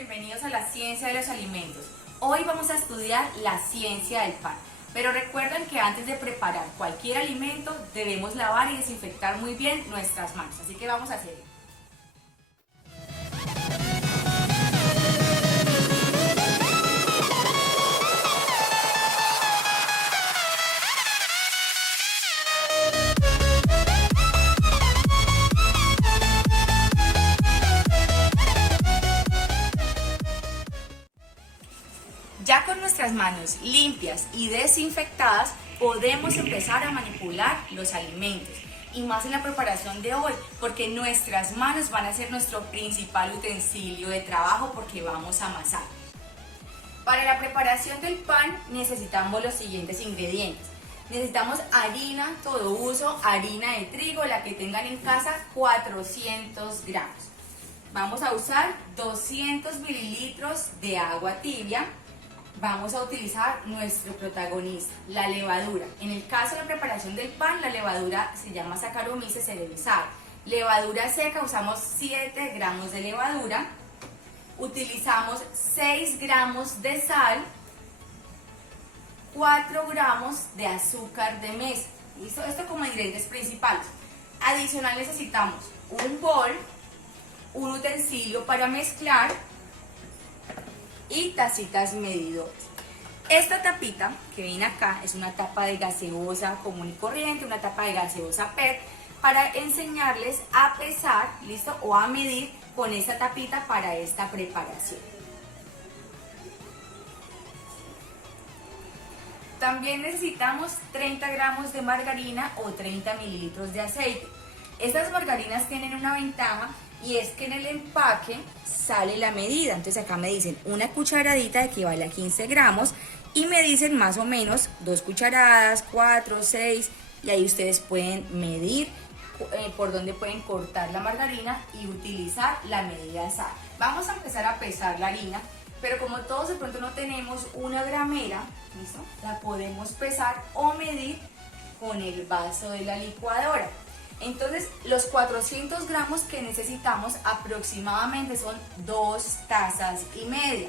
bienvenidos a la ciencia de los alimentos. Hoy vamos a estudiar la ciencia del pan, pero recuerden que antes de preparar cualquier alimento debemos lavar y desinfectar muy bien nuestras manos, así que vamos a hacerlo. Ya con nuestras manos limpias y desinfectadas podemos empezar a manipular los alimentos y más en la preparación de hoy porque nuestras manos van a ser nuestro principal utensilio de trabajo porque vamos a amasar. Para la preparación del pan necesitamos los siguientes ingredientes. Necesitamos harina todo uso, harina de trigo, la que tengan en casa, 400 gramos. Vamos a usar 200 mililitros de agua tibia. Vamos a utilizar nuestro protagonista, la levadura. En el caso de la preparación del pan, la levadura se llama Saccharomyces cerevisiae. Levadura seca, usamos 7 gramos de levadura. Utilizamos 6 gramos de sal, 4 gramos de azúcar de mesa. ¿Listo? Esto como ingredientes principales. Adicional necesitamos un bol, un utensilio para mezclar y tacitas medidoras. Esta tapita que viene acá es una tapa de gaseosa común y corriente, una tapa de gaseosa PET, para enseñarles a pesar, ¿listo? O a medir con esta tapita para esta preparación. También necesitamos 30 gramos de margarina o 30 mililitros de aceite. Estas margarinas tienen una ventaja y es que en el empaque sale la medida. Entonces acá me dicen una cucharadita equivale a 15 gramos y me dicen más o menos 2 cucharadas, 4, 6 y ahí ustedes pueden medir por dónde pueden cortar la margarina y utilizar la medida de sal. Vamos a empezar a pesar la harina, pero como todos de pronto no tenemos una gramera, ¿listo? La podemos pesar o medir con el vaso de la licuadora. Entonces, los 400 gramos que necesitamos aproximadamente son 2 tazas y media.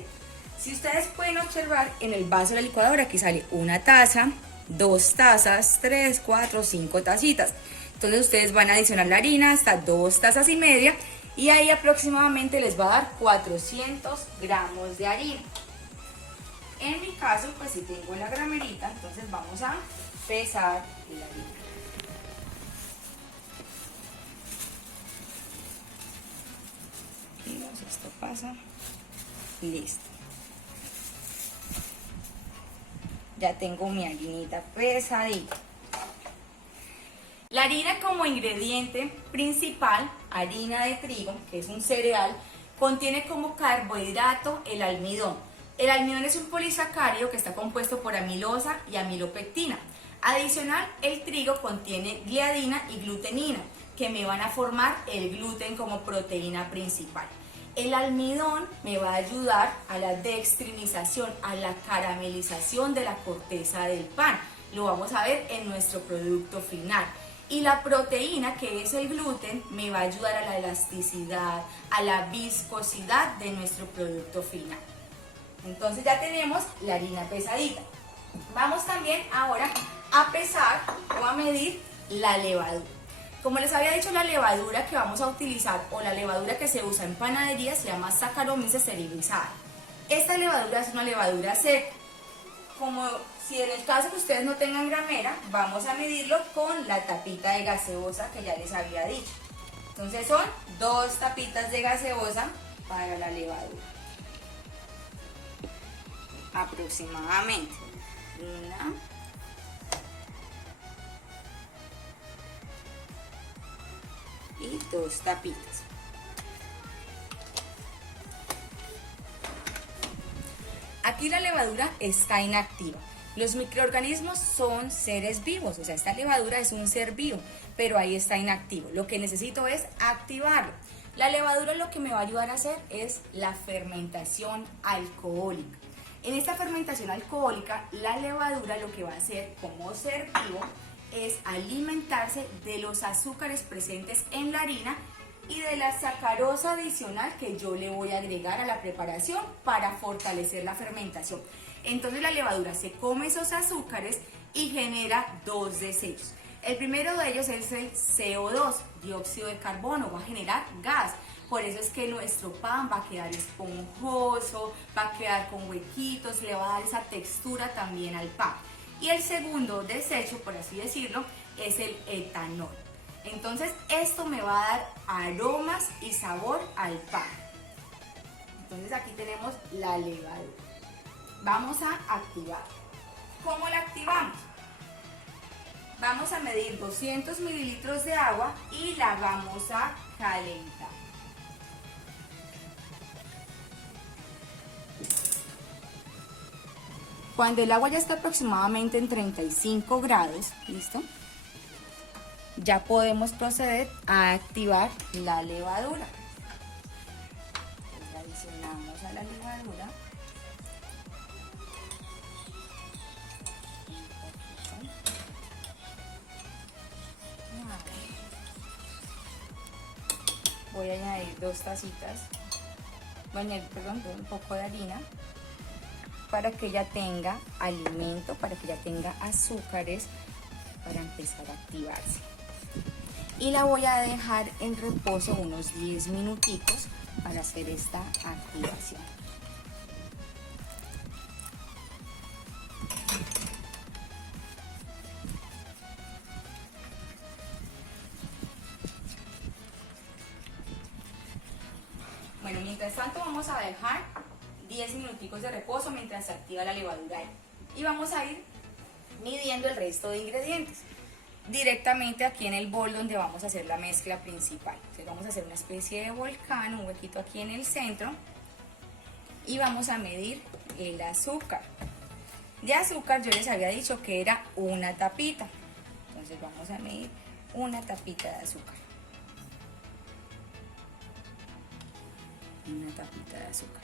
Si ustedes pueden observar, en el vaso de la licuadora aquí sale una taza, 2 tazas, 3, 4, 5 tacitas. Entonces, ustedes van a adicionar la harina hasta 2 tazas y media y ahí aproximadamente les va a dar 400 gramos de harina. En mi caso, pues si tengo la gramerita, entonces vamos a pesar la harina. Esto pasa, listo. Ya tengo mi harinita pesadita. La harina como ingrediente principal, harina de trigo, que es un cereal, contiene como carbohidrato el almidón. El almidón es un polisacárido que está compuesto por amilosa y amilopectina. Adicional, el trigo contiene gliadina y glutenina, que me van a formar el gluten como proteína principal. El almidón me va a ayudar a la dextrinización, a la caramelización de la corteza del pan. Lo vamos a ver en nuestro producto final. Y la proteína, que es el gluten, me va a ayudar a la elasticidad, a la viscosidad de nuestro producto final. Entonces ya tenemos la harina pesadita. Vamos también ahora a pesar o a medir la levadura. Como les había dicho, la levadura que vamos a utilizar o la levadura que se usa en panadería se llama Saccharomyces cerevisiae. Esta levadura es una levadura seca. Como si en el caso que ustedes no tengan gramera, vamos a medirlo con la tapita de gaseosa que ya les había dicho. Entonces son 2 tapitas de gaseosa para la levadura. Aproximadamente. Una. Y 2 tapitas. Aquí la levadura está inactiva. Los microorganismos son seres vivos, o sea, esta levadura es un ser vivo, pero ahí está inactivo. Lo que necesito es activarlo. La levadura lo que me va a ayudar a hacer es la fermentación alcohólica. En esta fermentación alcohólica, la levadura lo que va a hacer como ser vivo es alimentarse de los azúcares presentes en la harina y de la sacarosa adicional que yo le voy a agregar a la preparación para fortalecer la fermentación. Entonces la levadura se come esos azúcares y genera dos desechos. El primero de ellos es el CO2, dióxido de carbono, va a generar gas. Por eso es que nuestro pan va a quedar esponjoso, va a quedar con huequitos, le va a dar esa textura también al pan. Y el segundo desecho, por así decirlo, es el etanol. Entonces esto me va a dar aromas y sabor al pan. Entonces aquí tenemos la levadura. Vamos a activar. ¿Cómo la activamos? Vamos a medir 200 mililitros de agua y la vamos a calentar. Cuando el agua ya está aproximadamente en 35 grados, ¿listo? Ya podemos proceder a activar la levadura. Entonces, adicionamos a la levadura voy a añadir 2 tacitas, un poco de harina para que ella tenga alimento, para que ella tenga azúcares para empezar a activarse. Y la voy a dejar en reposo unos 10 minuticos para hacer esta activación. Bueno, mientras tanto vamos a dejar 10 minuticos de reposo mientras se activa la levadura y vamos a ir midiendo el resto de ingredientes directamente aquí en el bol donde vamos a hacer la mezcla principal. Entonces vamos a hacer una especie de volcán, un huequito aquí en el centro y vamos a medir el azúcar. De azúcar yo les había dicho que era una tapita, entonces vamos a medir una tapita de azúcar. Una tapita de azúcar.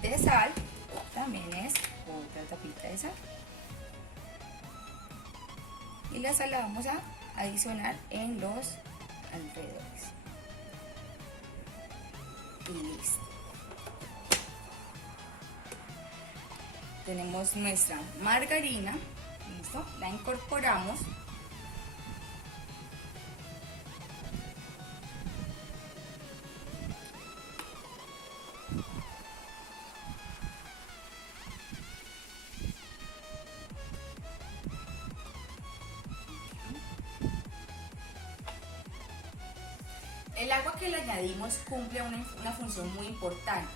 De sal también es otra tapita de sal. Y la sal la vamos a adicionar en los alrededores. Y listo. Tenemos nuestra margarina, listo, la incorporamos. El agua que le añadimos cumple una función muy importante.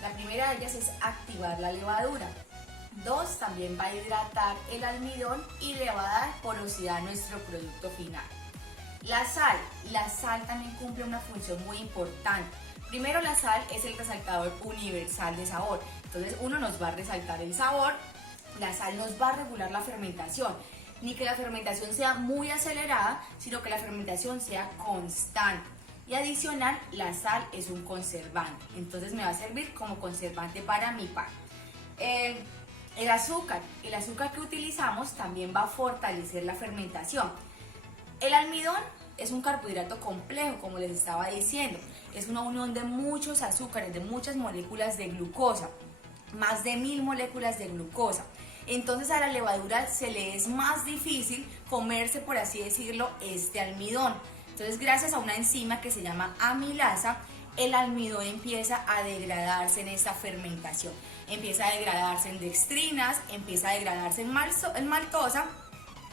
La primera de ellas es activar la levadura. 2, también va a hidratar el almidón y le va a dar porosidad a nuestro producto final. La sal también cumple una función muy importante. Primero, la sal es el resaltador universal de sabor. Entonces uno nos va a resaltar el sabor, la sal nos va a regular la fermentación. Ni que la fermentación sea muy acelerada, sino que la fermentación sea constante. Y adicional, la sal es un conservante, entonces me va a servir como conservante para mi pan. El azúcar que utilizamos también va a fortalecer la fermentación. El almidón es un carbohidrato complejo, como les estaba diciendo. Es una unión de muchos azúcares, de muchas moléculas de glucosa, más de 1000 moléculas de glucosa. Entonces a la levadura se le es más difícil comerse, por así decirlo, este almidón. Entonces, gracias a una enzima que se llama amilasa, el almidón empieza a degradarse en esta fermentación. Empieza a degradarse en dextrinas, empieza a degradarse en maltosa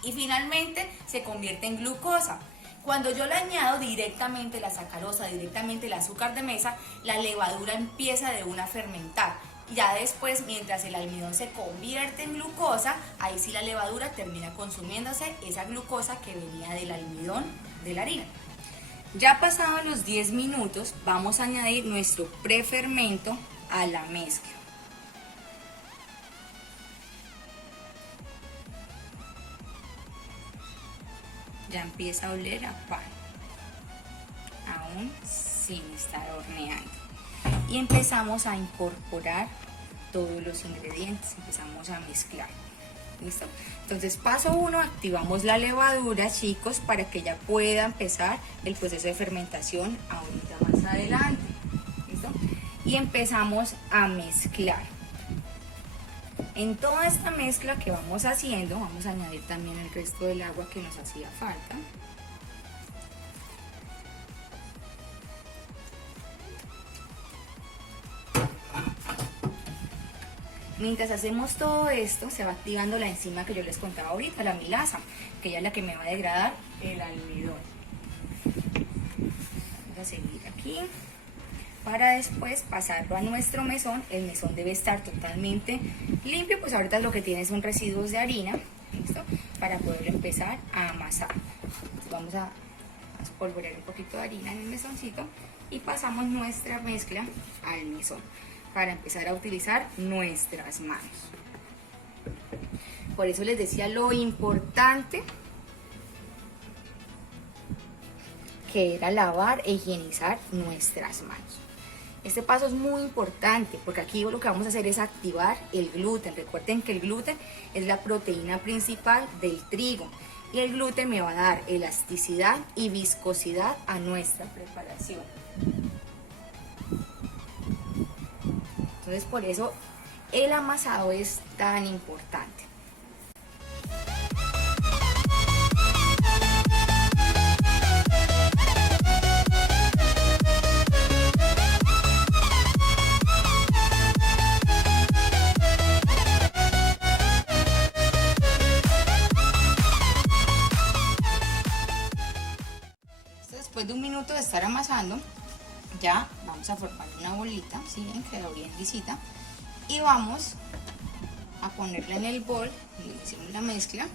y finalmente se convierte en glucosa. Cuando yo le añado directamente la sacarosa, directamente el azúcar de mesa, la levadura empieza de una a fermentar. Ya después, mientras el almidón se convierte en glucosa, ahí sí la levadura termina consumiéndose esa glucosa que venía del almidón de la harina. Ya pasados los 10 minutos, vamos a añadir nuestro prefermento a la mezcla. Ya empieza a oler a pan, aún sin estar horneando. Y empezamos a incorporar todos los ingredientes, empezamos a mezclar. ¿Listo? Entonces, paso 1, activamos la levadura, chicos, para que ya pueda empezar el proceso de fermentación ahorita más adelante. ¿Listo? Y empezamos a mezclar. En toda esta mezcla que vamos haciendo, vamos a añadir también el resto del agua que nos hacía falta. Mientras hacemos todo esto, se va activando la enzima que yo les contaba ahorita, la amilasa, que ella es la que me va a degradar el almidón. Vamos a seguir aquí para después pasarlo a nuestro mesón. El mesón debe estar totalmente limpio, pues ahorita lo que tiene son residuos de harina, ¿listo? Para poder empezar a amasar. Entonces vamos a espolvorear un poquito de harina en el mesoncito y pasamos nuestra mezcla al mesón para empezar a utilizar nuestras manos. Por eso les decía lo importante que era lavar e higienizar nuestras manos. Este paso es muy importante porque aquí lo que vamos a hacer es activar el gluten. Recuerden que el gluten es la proteína principal del trigo y el gluten me va a dar elasticidad y viscosidad a nuestra preparación. Entonces, por eso el amasado es tan importante. Después de un minuto de estar amasando, ya vamos a formar una bolita, ¿sí? Bien, quedó bien lisita, y vamos a ponerla en el bol, y hicimos la mezcla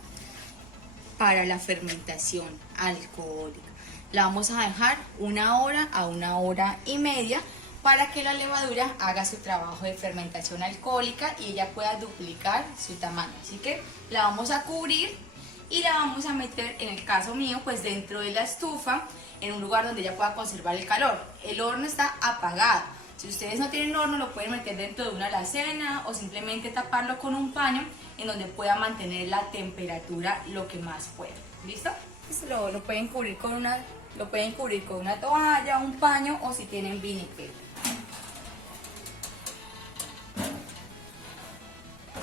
para la fermentación alcohólica. La vamos a dejar 1 hora a 1 hora y media para que la levadura haga su trabajo de fermentación alcohólica y ella pueda duplicar su tamaño. Así que la vamos a cubrir y la vamos a meter, en el caso mío, pues dentro de la estufa, en un lugar donde ella pueda conservar el calor. El horno está apagado. Si ustedes no tienen horno, lo pueden meter dentro de una alacena o simplemente taparlo con un paño en donde pueda mantener la temperatura lo que más pueda. ¿Listo? Pues lo pueden cubrir con una toalla, un paño o si tienen vinipel.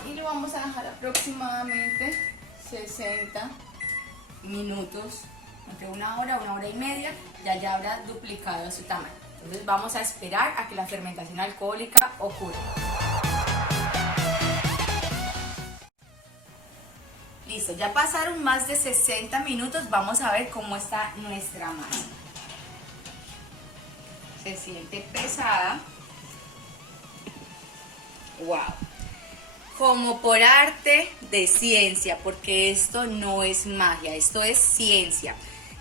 Y lo vamos a dejar aproximadamente 60 minutos, entre 1 hora y media, ya habrá duplicado su tamaño. Entonces vamos a esperar a que la fermentación alcohólica ocurra. Listo, ya pasaron más de 60 minutos, vamos a ver cómo está nuestra masa. Se siente pesada. ¡Wow! Como por arte de ciencia, porque esto no es magia, esto es ciencia.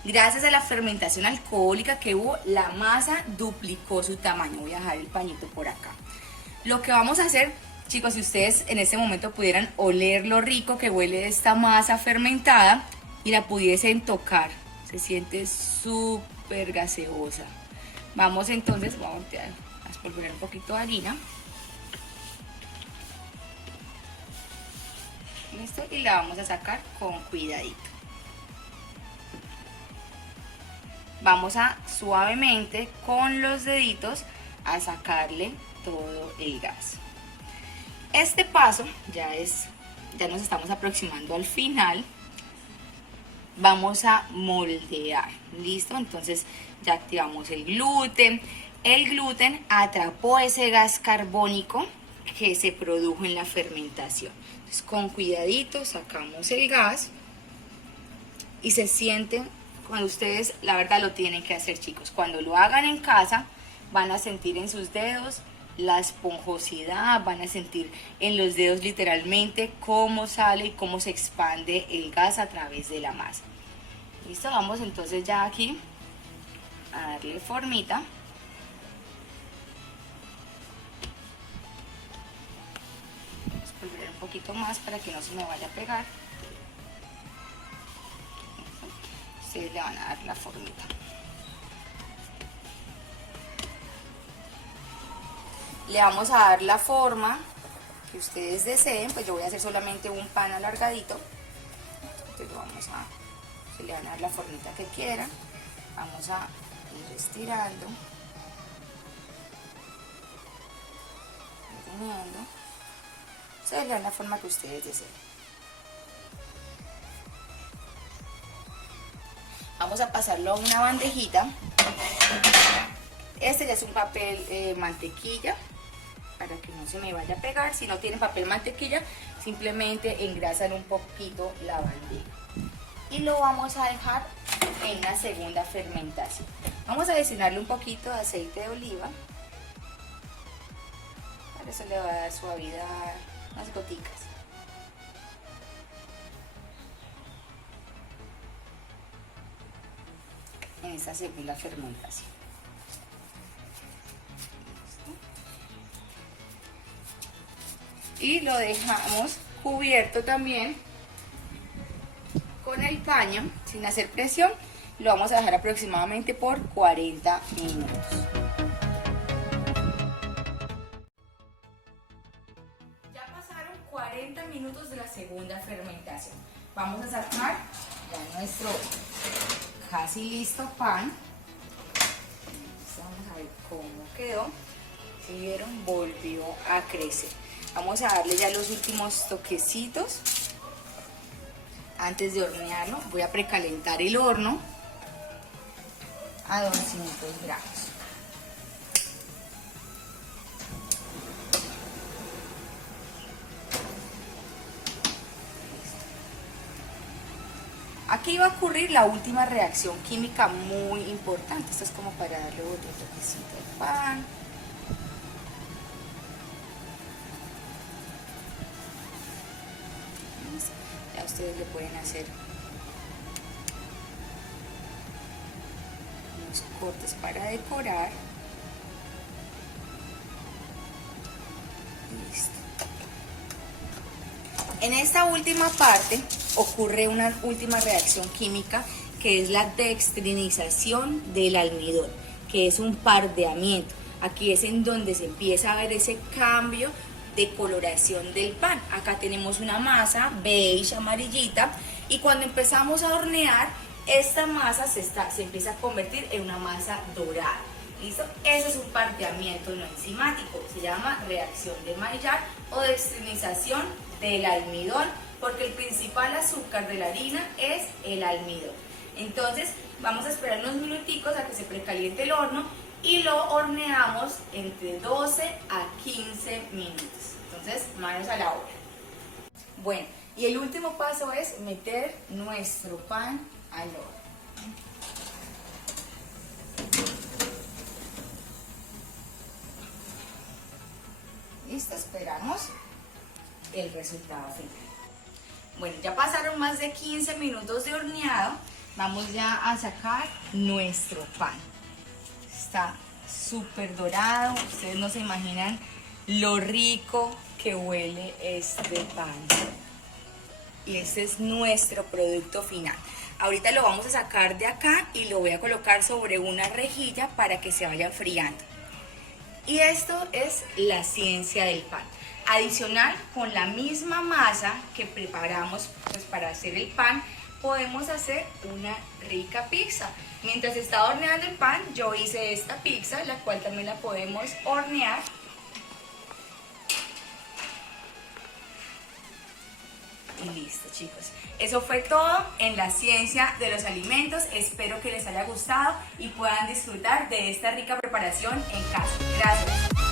Gracias a la fermentación alcohólica que hubo, la masa duplicó su tamaño. Voy a dejar el pañito por acá. Lo que vamos a hacer, chicos, si ustedes en este momento pudieran oler lo rico que huele esta masa fermentada y la pudiesen tocar, se siente súper gaseosa. Vamos entonces, vamos a espolvorear un poquito de harina. Listo, y la vamos a sacar con cuidadito. Vamos a suavemente con los deditos a sacarle todo el gas. Este paso ya nos estamos aproximando al final. Vamos a moldear, ¿listo? Entonces ya activamos el gluten. El gluten atrapó ese gas carbónico que se produjo en la fermentación. Entonces con cuidadito sacamos el gas y se siente, cuando ustedes, la verdad lo tienen que hacer, chicos, cuando lo hagan en casa van a sentir en sus dedos la esponjosidad, van a sentir en los dedos literalmente cómo sale y cómo se expande el gas a través de la masa. Listo, vamos entonces ya aquí a darle formita. Vamos a volver un poquito más para que no se me vaya a pegar. Ustedes le van a dar la formita. Le vamos a dar la forma que ustedes deseen. Pues yo voy a hacer solamente un pan alargadito. Entonces se le van a dar la formita que quieran. Vamos a ir estirando, deteniendo. Se le dan la forma que ustedes deseen. Vamos a pasarlo a una bandejita. Este ya es un papel mantequilla, para que no se me vaya a pegar. Si no tienen papel mantequilla, simplemente engrasan un poquito la bandeja. Y lo vamos a dejar en la segunda fermentación. Vamos a adicionarle un poquito de aceite de oliva. Para eso le va a dar suavidad, unas goticas. En esta segunda fermentación. Y lo dejamos cubierto también con el paño, sin hacer presión. Lo vamos a dejar aproximadamente por 40 minutos. Ya pasaron 40 minutos de la segunda fermentación. Vamos a sacar ya nuestro casi listo pan. Vamos a ver cómo quedó. Si vieron, volvió a crecer. Vamos a darle ya los últimos toquecitos. Antes de hornearlo, voy a precalentar el horno a 200 grados. Aquí va a ocurrir la última reacción química muy importante. Esto es como para darle otro toquecito al pan. Ya ustedes le pueden hacer unos cortes para decorar. Listo. En esta última parte ocurre una última reacción química, que es la dextrinización del almidón, que es un pardeamiento. Aquí es en donde se empieza a ver ese cambio de coloración del pan. Acá tenemos una masa beige amarillita, y cuando empezamos a hornear, esta masa se empieza a convertir en una masa dorada. ¿Listo? Eso es un pardeamiento no enzimático. Se llama reacción de Maillard o dextrinización del almidón, porque el principal azúcar de la harina es el almidón. Entonces vamos a esperar unos minuticos a que se precaliente el horno y lo horneamos entre 12 a 15 minutos. Entonces, manos a la obra. Bueno, y el último paso es meter nuestro pan al horno. Listo, esperamos el resultado final. Bueno, ya pasaron más de 15 minutos de horneado. Vamos ya a sacar nuestro pan. Está súper dorado. Ustedes no se imaginan lo rico que huele este pan. Y este es nuestro producto final. Ahorita lo vamos a sacar de acá y lo voy a colocar sobre una rejilla para que se vaya enfriando. Y esto es la ciencia del pan. Adicional, con la misma masa que preparamos pues, para hacer el pan, podemos hacer una rica pizza. Mientras estaba horneando el pan, yo hice esta pizza, la cual también la podemos hornear. Y listo, chicos. Eso fue todo en la ciencia de los alimentos. Espero que les haya gustado y puedan disfrutar de esta rica preparación en casa. Gracias.